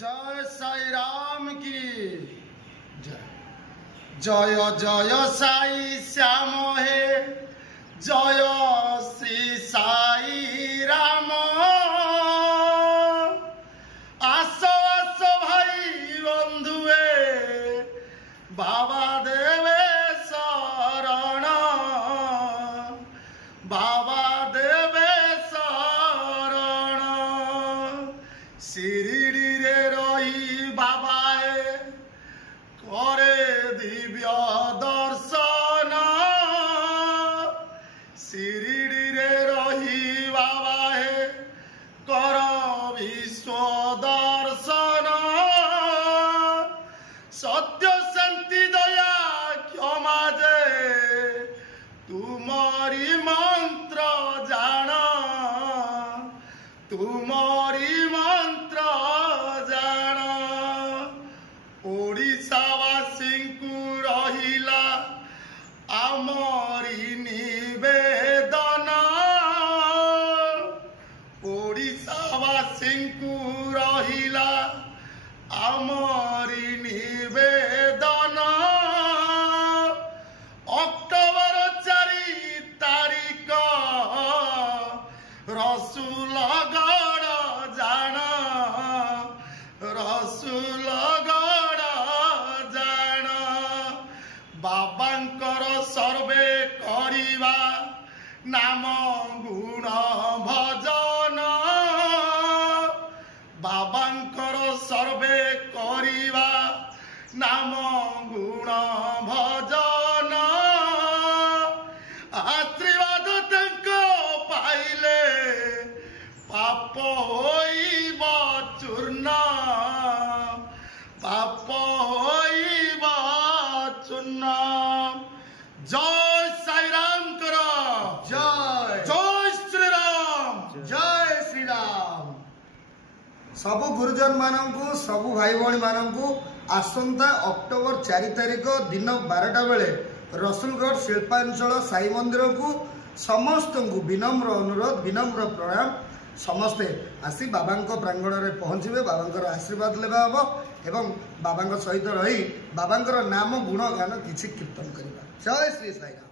जय साई राम की जय। जय जय साई श्याम हे जय श्री साई राम। आस आस भाई बंधुए बाबा देवे शरण। बाबा देवे शरण। शिरडी रे रही बाबाए करे दिव्य दर्शन। शिरडी रे रही बाबाए कर विश्व दर्शन। सत्य शांति दया क्षमा जे तुमरी मंत्र जान। तुमरी मंत्र जान। ओडिशावासी को रहिला आमरी निवेदन। ओडिशावासी को रहिला आमरी निवेदन। अक्टोबर 4 तारीख रसूलगढ़ जान। रसूलगढ़ जान। बाबांकर सर्वे करिवा नाम गुण भजन। बाबांकर सर्वे करिवा नाम गुण भजन। आशीर्वाद तंको पाइले पाप होइब चूर्ण। पाप होइब चूर्ण। जय साई राम कर जय जय श्री राम। जय श्री राम। सबु गुरुजन मानू सबु भाई भौणी मानू आसंता अक्टोबर 4 तारिख दिन 12टा बेले रसूलगढ़ शिल्पांचल साई मंदिर को समस्त को विनम्र अनुरोध विनम्र प्रणाम। समस्ते आसी बाबा प्रांगण में पहुँचे बाबा आशीर्वाद लेवा हम एवं बाबा सहित रही बाबा नाम गुण गान किसी कीर्तन करवा। जय श्री साई राम।